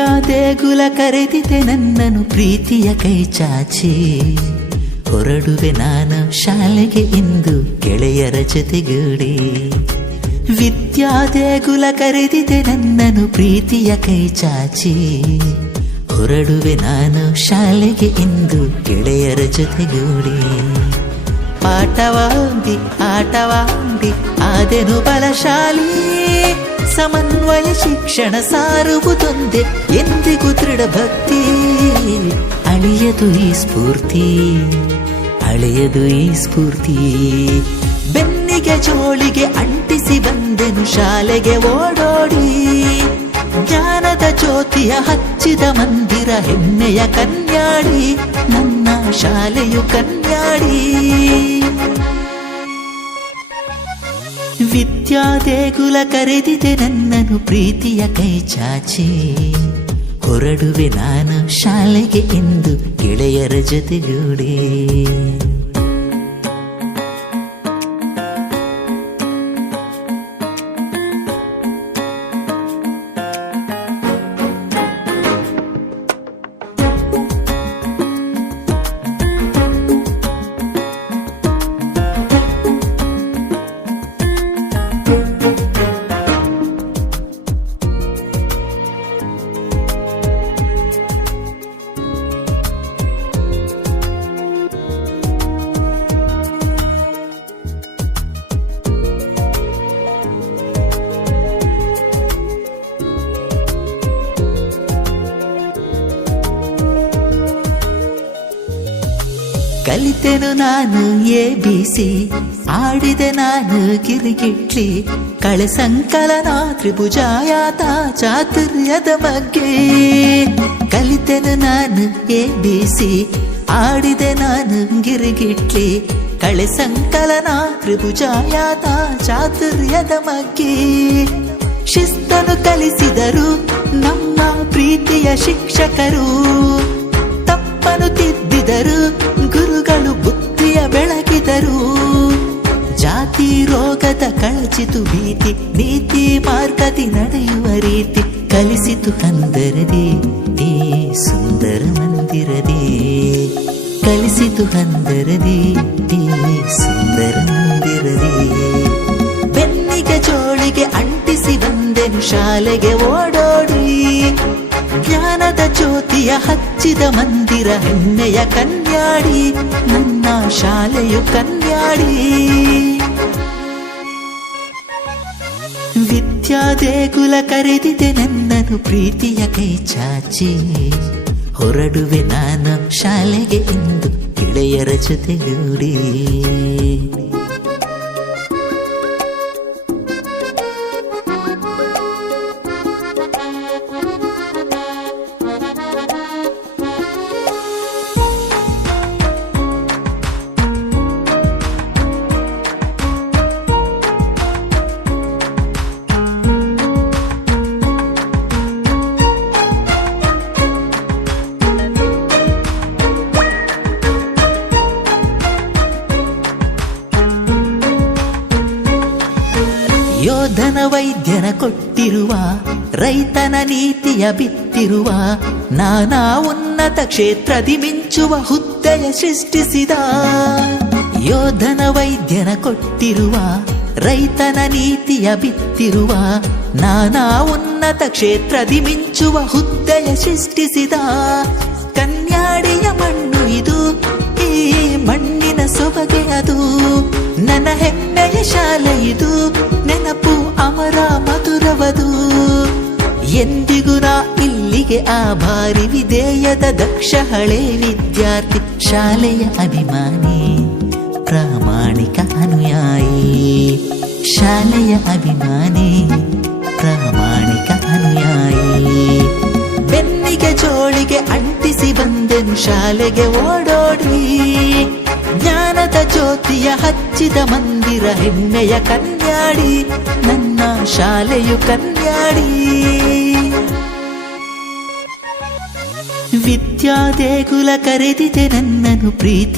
ವಿದ್ಯಾ ದೇಗುಲ ಕರೆದಿದೆ ನನ್ನನು ಪ್ರೀತಿಯ ಕೈ ಚಾಚಿ, ಹೊರಡುವೆ ನಾನು ಶಾಲೆಗೆ ಇಂದು ಗೆಳೆಯರ ಜೊತೆಗೂಡಿ. ವಿದ್ಯಾ ದೇಗುಲ ಕರೆದಿದೆ ನನ್ನನು ಪ್ರೀತಿಯ ಕೈ ಚಾಚಿ, ಹೊರಡುವೆ ನಾನು ಶಾಲೆಗೆ ಇಂದು ಗೆಳೆಯರ ಜೊತೆಗೂಡಿ. ಪಾಠವಾಡಿ ಆಟವಾಡಿ ಆದೆನು ಬಲಶಾಲಿ, ಸಮನ್ವಯ ಶಿಕ್ಷಣ ಸಾರುವುದೊಂದೇ ಎಂದಿಗೂ ದೃಢ ಭಕ್ತಿ. ಅಳಿಯದು ಈ ಸ್ಫೂರ್ತಿ, ಅಳೆಯದು ಈ ಸ್ಫೂರ್ತಿ. ಬೆನ್ನಿಗೆ ಜೋಳಿಗೆ ಅಂಟಿಸಿ ಬಂದೆನು ಶಾಲೆಗೆ ಓಡೋಡಿ, ಜ್ಞಾನದ ಜ್ಯೋತಿಯ ಹಚ್ಚಿದ ಮಂದಿರ ಹೆಮ್ಮೆಯ ಕನ್ಯಾಡಿ, ನನ್ನ ಶಾಲೆಯು ಕನ್ಯಾಡಿ. ವಿದ್ಯಾ ದೇಗುಲ ಕರೆದಿದೆ ನನ್ನನು ಪ್ರೀತಿಯ ಕೈ ಚಾಚಿ, ಹೊರಡುವೆ ನಾನು ಶಾಲೆಗೆ ಇಂದು ಗೆಳೆಯರ ಜೊತೆಗೂಡಿ. ಕಲಿತೆನು ನಾನು ABC, ಆಡಿದೆ ನಾನು ಗಿರಿಗಿಟ್ಲಿ, ಕಳೆ ಸಂಕಲನ ತ್ರಿಭುಜಾಯಾತ ಚಾತುರ್ಯದ ಬಗ್ಗೆ. ಕಲಿತೆನು ನಾನು ABC, ಆಡಿದೆ ನಾನು ಗಿರಿಗಿಟ್ಲಿ, ಕಳೆ ಸಂಕಲನ ತ್ರಿಭುಜಾಯಾತ ಚಾತುರ್ಯದ ಬಗ್ಗೆ. ಶಿಸ್ತನು ಕಲಿಸಿದರು ನಮ್ಮ ಪ್ರೀತಿಯ ಶಿಕ್ಷಕರು, ತಪ್ಪನು ತಿದ್ದಿದರು ಗುರುಗಳು ಬುದ್ಧಿಯ ಬೆಳಗಿದರು. ಜಾತಿ ರೋಗದ ಕಳಚಿತು ಭೀತಿ, ನೀತಿ ಮಾರ್ಗದಿ ನಡೆಯುವ ರೀತಿ ಕಲಿಸಿತು ಹಂದರದಿ ಈ ಸುಂದರ ಮಂದಿರದಿ. ಕಲಿಸಿತು ಹಂದರದಿ ಈ ಸುಂದರ ಮಂದಿರದಿ. ಬೆನ್ನಿಗೆ ಜೋಳಿಗೆ ಅಂಟಿಸಿ ಬಂದೆನು ಶಾಲೆಗೆ ಓಡೋಡಿ, ಜ್ಞಾನದ ಜ್ಯೋತಿಯ ಹಚ್ಚಿದ ಮಂದಿರ ಹೆಮ್ಮೆಯ ಕನ್ಯಾಡಿ, ನನ್ನ ಶಾಲೆಯು ಕನ್ಯಾಡಿ. ವಿದ್ಯಾ ದೇಗುಲ ಕರೆದಿದೆ ನನ್ನನು ಪ್ರೀತಿಯ ಕೈ ಚಾಚಿ, ಹೊರಡುವೆ ನಾನು ಶಾಲೆಗೆ ಇಂದು ಗೆಳೆಯರ ಜೊತೆಗೂಡಿ. ಯೋಧನ ವೈದ್ಯನ ಕೊಟ್ಟಿರುವ, ರೈತನ ನೀತಿಯ ಬಿತ್ತಿರುವ, ನಾನಾ ಉನ್ನತ ಕ್ಷೇತ್ರದಿ ಮಿಂಚುವ ಹುದ್ದೆಯ ಸೃಷ್ಟಿಸಿದ. ಯೋಧನ ವೈದ್ಯನ ಕೊಟ್ಟಿರುವ, ರೈತನ ನೀತಿಯ ಬಿತ್ತಿರುವ, ನಾನಾ ಉನ್ನತ ಕ್ಷೇತ್ರದಿ ಮಿಂಚುವ ಹುದ್ದೆಯ ಸೃಷ್ಟಿಸಿದ. ಕನ್ಯಾಡಿಯ ಮಣ್ಣು ಇದು, ಈ ಮಣ್ಣಿನ ಸೊಬಗೆ ಅದು, ನನ್ನ ಹೆಮ್ಮೆಯ ಶಾಲೆ ಇದು, ನೆನಪು ಅಮರ ಮಧುರವದು. ಎಂದಿಗೂ ನಾ ಇಲ್ಲಿಗೆ ಆಭಾರಿ, ವಿಧೇಯದ ದಕ್ಷ ಹಳೆ ವಿದ್ಯಾರ್ಥಿ, ಶಾಲೆಯ ಅಭಿಮಾನಿ ಪ್ರಾಮಾಣಿಕ ಅನುಯಾಯಿ. ಶಾಲೆಯ ಅಭಿಮಾನಿ ಪ್ರಾಮಾಣಿಕ ಅನುಯಾಯಿ. ಬೆನ್ನಿಗೆ ಜೋಳಿಗೆ ಅಂಟಿಸಿ ಬಂದೆನು ಶಾಲೆಗೆ ಓಡೋಡಿ, ಜ್ಞಾನದ ಜ್ಯೋತಿಯ ಹಚ್ಚಿದ ಮಂದಿರ ಹೆಮ್ಮೆಯ ಕನ್ಯಾಡಿ, ನನ್ನ ಶಾಲೆಯು ಕನ್ಯಾಡಿ. ವಿದ್ಯಾ ದೇಗುಲ ಕರೆದಿದೆ ನನ್ನನು ಪ್ರೀತಿ